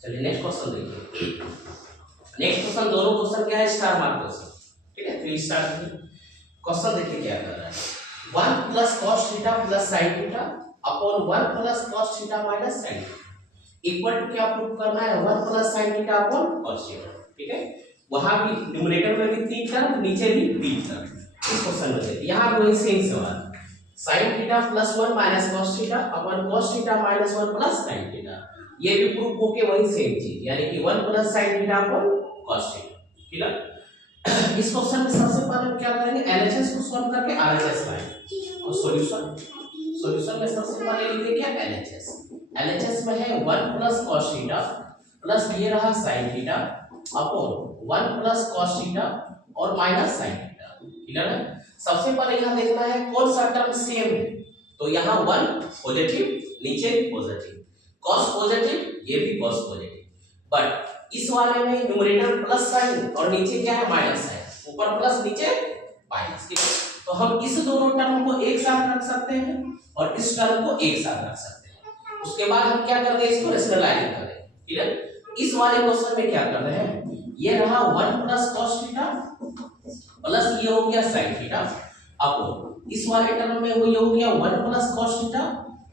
चलिए next question देखिए। Next question, दोनों क्वेश्चन क्या है, स्टार मार्क क्वेश्चन, ठीक है, 3 स्टार क्वेश्चन। देखिए क्या कर रहा है, 1 plus cos theta plus sine theta upon 1 plus cos theta minus sine equal to क्या प्रूव करना है, 1 plus sine theta upon cos theta, ठीक है। वहां भी न्यूमरेटर में भी 3 टर्म, नीचे भी 3 टर्म। इस क्वेश्चन में यहां वही सेम सवाल, sin theta plus 1 minus cos theta अपन cos theta minus 1 plus sin theta, ये भी प्रूफ होके वही सेम चीज, यानी कि 1 प्लस sin थीटा अपन cos थीटा, क्लियर। इस क्वेश्चन में सबसे पहले क्या करेंगे, LHS को सॉल्व करके RHS लाएंगे और सॉल्यूशन में सबसे पहले लिखेंगे क्या, LHS में है 1 प्लस cos थीटा प्लस ये रहा sin theta upon 1 plus cos theta और माइनस sin थीटा, क्लियर है। सबसे पहले यहां देखना है कौन सा टर्म सेम है, तो यहां 1 पॉजिटिव, नीचे पॉजिटिव, cos पॉजिटिव, ये भी cos पॉजिटिव, बट इस वाले में न्यूमरेटर प्लस साइन और नीचे क्या है माइनस साइन, ऊपर प्लस नीचे माइनस, ठीक है। तो हम इस दोनों टर्म को एक साथ रख सकते हैं और इस टर्म को एक साथ रख सकते हैं। उसके बाद हम क्या कर दें, इसको रेशनलाइज कर दें, क्लियर। इस वाले क्वेश्चन में क्या कर रहे हैं, ये रहा 1 प्लस cos थीटा प्लस ये हो गया sin थीटा अपॉन इस वाले टर्म में ये हो गया 1 plus cos theta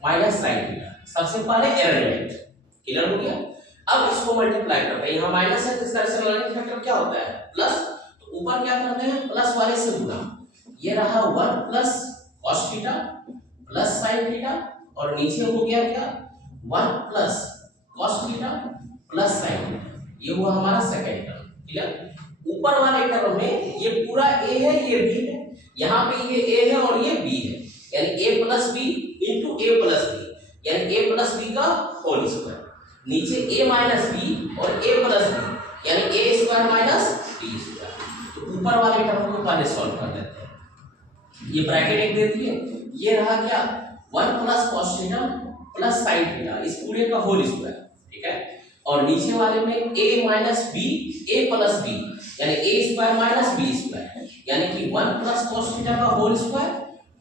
minus sin theta. सबसे पहले एलिमेंट क्लियर हो गया। अब इसको मल्टीप्लाई करते हैं, यहां माइनस है तो इसका रेशनलाइजिंग फैक्टर क्या होता है, प्लस, तो ऊपर क्या करते हैं प्लस वाले से गुना, ये रहा 1 plus cos theta plus sin theta और नीचे हो गया क्या 1 plus cos theta plus sin theta, ये हुआ हमारा सेकंड टर्म, क्लियर। ऊपर वाले टर्म में ये पूरा a है, ये b है, यहाँ पे ये a है और ये b है, यानी a plus B into a plus B, यानी a प्लस बी का होल स्क्वायर, नीचे a माइनस बी और a प्लस बी, यानी a square minus b square. तो ऊपर वाले टर्म को पहले सॉल्व कर लेते हैं, ये ब्रैकेट एक दे दिए, ये रहा क्या 1 plus cos theta plus sin theta, इस पूरे का होल स्क्वायर, ठीक है। और नीचे वाले में a minus B, a plus B, यानी a square minus b square, यानी कि 1 प्लस cos थीटा का whole square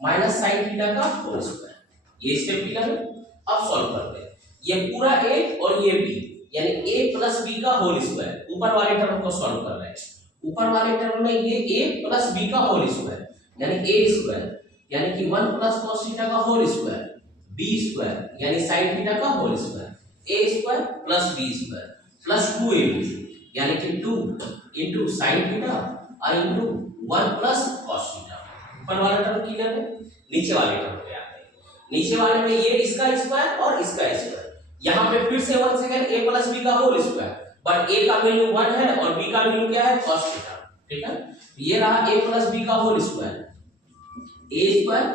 minus sin theta का होल स्क्वायर। ये स्टेप क्लियर है। अब सॉल्व करते हैं, ये पूरा a और ये b, यानी a प्लस b का होल स्क्वायर, ऊपर वाले टर्म को सॉल्व कर रहे हैं। ऊपर वाले टर्म में ये a प्लस b का होल स्क्वायर, यानी a स्क्वायर, यानी कि 1 प्लस cos थीटा का होल स्क्वायर, b स्क्वायर, यानी sin थीटा का whole square, a square plus b square plus 2ab, यानी कि 2 इंटू साइन थीटा और इंटू 1 प्लस cos थीटा। ऊपर वाला टर्म क्लियर है। नीचे वाले टर्म पे आते हैं, नीचे वाले में ये इसका स्क्वायर और इसका स्क्वायर, यहाँ पे फिर से 1 सेकंड a प्लस b का होल स्क्वायर, बट a का वैल्यू 1 है और b का वैल्यू क्या है cos थीटा, ठीक है। ये रहा a प्लस b का whole square, a square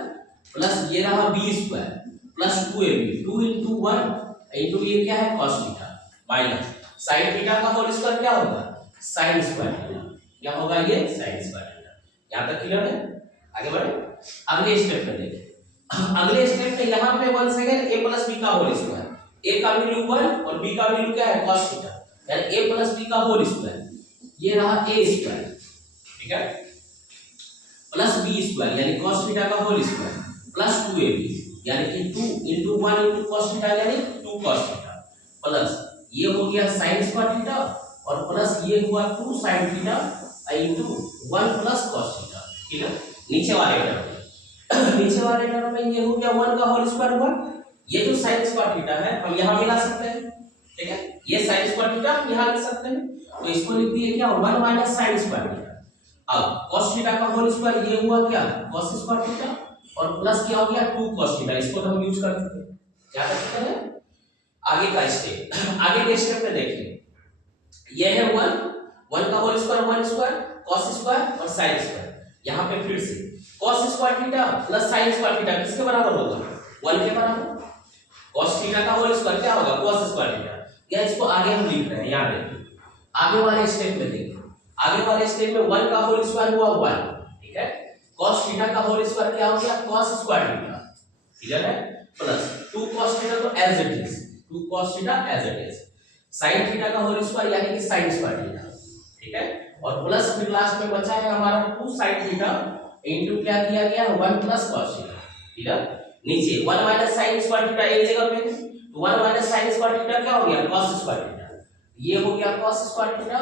plus ये रहा b square plus 2ab, 2 into 1 into ये क्या है cos theta minus sin theta का होल स्क्वायर क्या होगा sin स्क्वायर थीटा, क्या होगा ये sin स्क्वायर थीटा। यहां तक क्लियर है। आगे बढ़े, अगले स्टेप पे देखें। अगले स्टेप पे यहां पे 1 सेकंड a प्लस b का होल स्क्वायर, a का वैल्यू 1 और b का वैल्यू क्या है cos थीटा, यानी a प्लस b का होल स्क्वायर, ये रहा a स्क्वायर, ठीक है, प्लस b स्क्वायर यानी cos थीटा का होल स्क्वायर प्लस 2ab, यानी कि 2 इंटू 1 इंटू cos थीटा यानी 2 cos थीटा प्लस ये हो गया sin स्क्वायर थीटा और प्लस ये हुआ 2 sin theta into 1 plus cos theta, ठीक है। नीचे वाले टर्म में ये हो गया 1 का होल स्क्वायर हुआ, ये जो sin स्क्वायर थीटा है हम यहां मिला सकते हैं, ठीक है, ये sin स्क्वायर थीटा हम यहां लिख सकते हैं, तो इसको लिख दिए क्या 1 माइनस sin स्क्वायर थीटा। अब cos थीटा का होल स्क्वायर ये हुआ क्या cos स्क्वायर थीटा और प्लस क्या हो गया 2 cos थीटा, इसको तो हम यूज कर चुके हैं, क्या कर चुके हैं। आगे का स्टेप, आगे के स्टेप में देखिए, ये है 1 का whole square 1 square cos square और sin स्क्वायर, यहां पे फिर से cos square theta plus sin square theta किसके बराबर होगा 1 के बराबर, cos थीटा का होल स्क्वायर क्या होगा cos स्क्वायर थीटा, या इसको आगे हम लिख रहे हैं, याद रखिए। आगे वाले स्टेप में देखिए, आगे वाले स्टेप में 1 का होल स्क्वायर हुआ 1, ठीक है, cos थीटा का होल स्क्वायर क्या हो गया cos स्क्वायर थीटा, क्लियर है, प्लस 2 cos थीटा तो as it is 2 cos theta as it is, sin theta का होल स्क्वायर यानी कि sin स्क्वायर थीटा, ठीक है, और प्लस फिर लास्ट में बचा है हमारा 2 sin थीटा इनटू क्या किया गया 1 प्लस cos थीटा, ठीक है। नीचे 1 माइनस sin स्क्वायर थीटा एक जगह पे, तो 1 माइनस sin स्क्वायर थीटा क्या हो गया cos स्क्वायर थीटा, ये हो गया cos स्क्वायर थीटा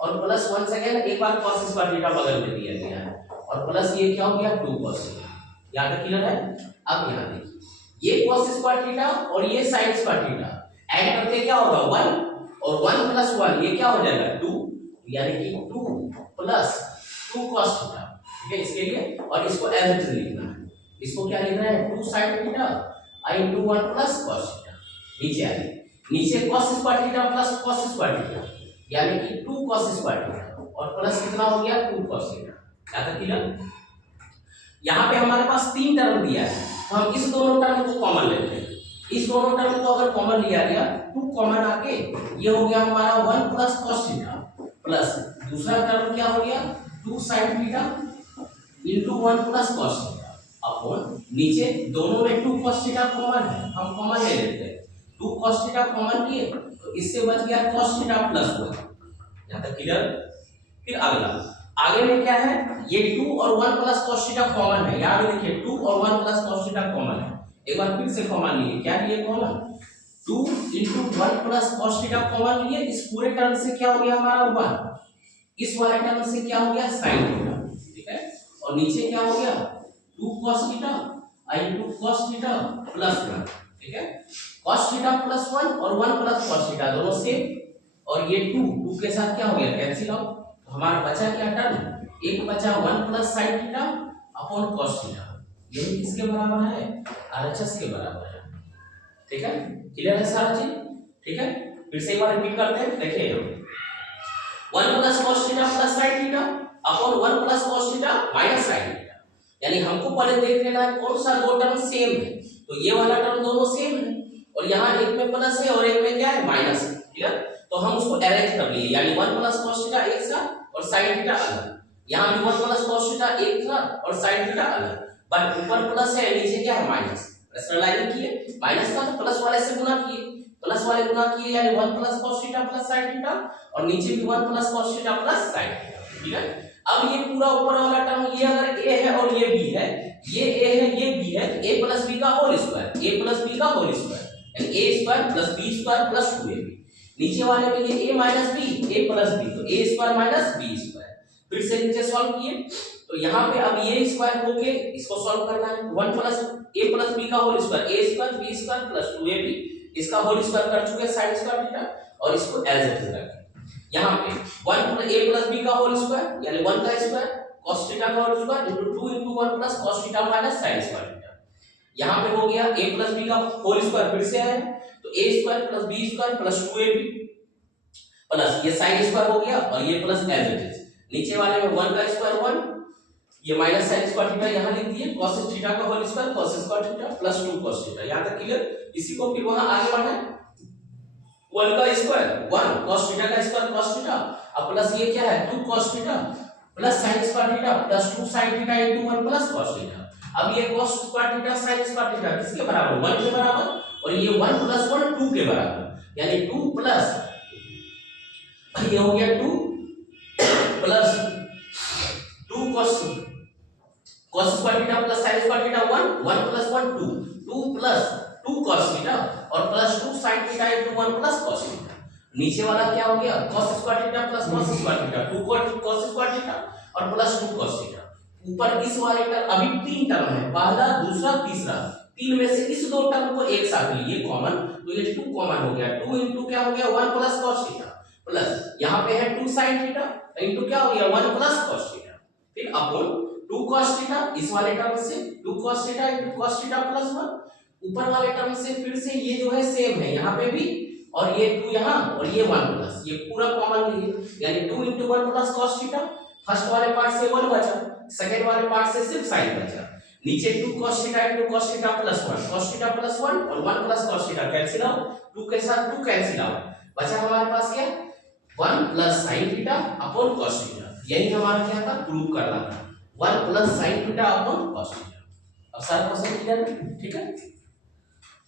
और प्लस वन सेकेंड एक बार cos स्क्वायर थीटा बगल में दिया गया है और प्लस ये क्या हो गया 2 cos थीटा। यहाँ तक क्लियर है। अब यहाँ देखिए ये cos स्क्वायर थीटा और ये sin स्क्वायर थीटा ऐड करके क्या होगा 1 और 1 प्लस 1 ये क्या हो जाएगा 2, यानी कि 2 प्लस 2 cos थीटा। ठीक है, इसके लिए और इसको एज इट इज लिखना है। इसको क्या लिखना है 2 sin theta into 1 plus cos theta. नीचे आइए, नीचे cos square theta plus cos square theta यानी कि 2 cos स्क्वायर थीटा और प्लस कितना हो गया 2 cos थीटा। क्या था क्लियर। यहाँ पे हमारे पास 3 टर्म दिया है तो हम इस दोनों टर्म को कॉमन लेते हैं। इस दोनों टर्म को अगर कॉमन लिया गया 2 कॉमन आके ये हो गया हमारा 1 प्लस cos थीटा प्लस दूसरा टर्म क्या हो गया 2 sin theta into 1 plus cos theta upon नीचे दोनों में 2 cos थीटा कॉमन है, हम कॉमन ले लेते हैं। 2 cos थीटा कॉमन लिए तो इससे बच गया cos थीटा प्लस 1। यहाँ तक क्लियर। फिर अगला आगे में क्या है ये 2 और 1 प्लस cos थीटा कॉमन है। यहाँ पे देखिए 2 और 1 प्लस cos थीटा कॉमन है। एक बार फिर से कॉमन लिए, क्या लिए common 2 into 1 plus cos theta common लिए। इस पूरे टर्म से क्या हो गया हमारा 1, इस वाले टर्म से क्या हो गया sin थीटा। ठीक है, और नीचे क्या हो गया 2 cos theta into cos theta plus 1। ठीक है, cos थीटा प्लस 1 और 1 प्लस cos थीटा दोनों सेम और ये 2 के साथ क्या हो गया कैंसिल आउट। तो हमारा बचा क्या टर्म, एक बचा 1 plus sin theta upon cos theta. यही किसके बराबर है RHS के बराबर है। ठीक है, क्लियर है सारा चीज। ठीक है, फिर से एक बार रिपीट करते हैं। देखिए 1 plus cos theta plus sin theta upon 1 plus cos theta minus sin theta. यानी हमको पहले देख लेना है कौन सा दो टर्म सेम है। तो ये वाला टर्म दोनों सेम है और यहाँ एक में प्लस है और एक में क्या है माइनस है। क्लियर, तो हम उसको अरेंज कर लिए यानी 1 प्लस cos थीटा एक साथ और sin थीटा अलग। यहाँ भी 1 प्लस cos थीटा एक साथ और sin थीटा अलग, बट ऊपर प्लस है नीचे क्या है माइनस। रैशनलाइजिंग किए माइनस का तो प्लस वाले से गुना किए, प्लस वाले गुना किए यानी 1 plus cos theta plus sin theta और नीचे भी 1 plus cos theta plus sin theta. ठीक है, अब ये पूरा ऊपर वाला टर्म ये अगर a है और ये b है, ये a है ये b है, a प्लस b का whole square, a plus b का होल स्क्वायर यानी a square plus b square plus 2ab। नीचे वाले में ये a minus b, a plus b तो a square minus b square. फिर से नीचे सॉल्व किए तो यहाँ पे अब ये स्क्वायर होके इसको सॉल्व करना है। 1 प्लस a प्लस b का whole square, a square b square plus 2ab, इसका होल स्क्वायर कर चुके हैं sin स्क्वायर थीटा और इसको एज इट इज रखें। यहाँ पे 1 प्लस a प्लस b का होल स्क्वायर यानी 1 का स्क्वायर cos थीटा का whole square into 2 into 1 plus cos theta minus sin square theta. यहाँ पे हो गया a प्लस b का होल स्क्वायर फिर से आया तो a square plus b square plus 2ab plus ये sin स्क्वायर हो गया और ये प्लस एज इट इज। नीचे वाले में 1 का स्क्वायर 1 ये माइनस sin स्क्वायर थीटा यहाँ लिख दिए, cos थीटा का whole square cos square theta plus 2 cos theta. यहाँ तक क्लियर। इसी को फिर वहां आगे बढ़ाएं 1 का स्क्वायर 1 cos थीटा का स्क्वायर cos थीटा अब प्लस ये क्या है 2 cos theta plus sin square theta plus 2 sin theta into 1 plus cos theta. अब ये cos square theta sin square theta किसके बराबर 1 के बराबर और ये 1 प्लस 1 2 के बराबर यानी 2 प्लस ये हो गया 2 plus 2 cos square theta plus sin square theta 1 plus 1 2 2 plus 2 cos theta और plus 2 sin theta into 1 plus cos theta. नीचे वाला क्या हो गया cos square theta plus cos square theta 2 cos square theta और प्लस 2 cos थीटा। ऊपर इस वाले टर्म अभी 3 टर्म है, पहला दूसरा तीसरा, तीन में से इस दो टर्म को एक साथ लिए कॉमन तो ये 2 कॉमन हो गया। 2 इनटू क्या हो गया 1 प्लस cos थीटा प्लस यहाँ पे है 2 sin थीटा इनटू क्या हो गया 1 प्लस cos थीटा फिर अपॉन 2 cos थीटा इस वाले टर्म से 2 cos theta into cos theta plus 1 ऊपर वाले टर्म से फिर से ये जो है सेम है यहाँ पे भी और ये 2 यहाँ और ये 1 प्लस ये पूरा कॉमन लिए यानी 2 into 1 plus cos theta. First वाले पार्ट से 1 बचा, सेकंड वाले पार्ट से सिर्फ sin बचा। नीचे 2 cos theta into cos theta plus 1 cos theta plus 1 और 1 plus cos theta cancel out, 2 के साथ 2 कैंसिल आउट, बचा हमारे पास क्या 1 plus sin theta upon cos theta. यही हमारा क्या था प्रूव करना था 1 plus sin theta upon cos theta. अब सारा क्वेश्चन क्लियर है। ठीक है।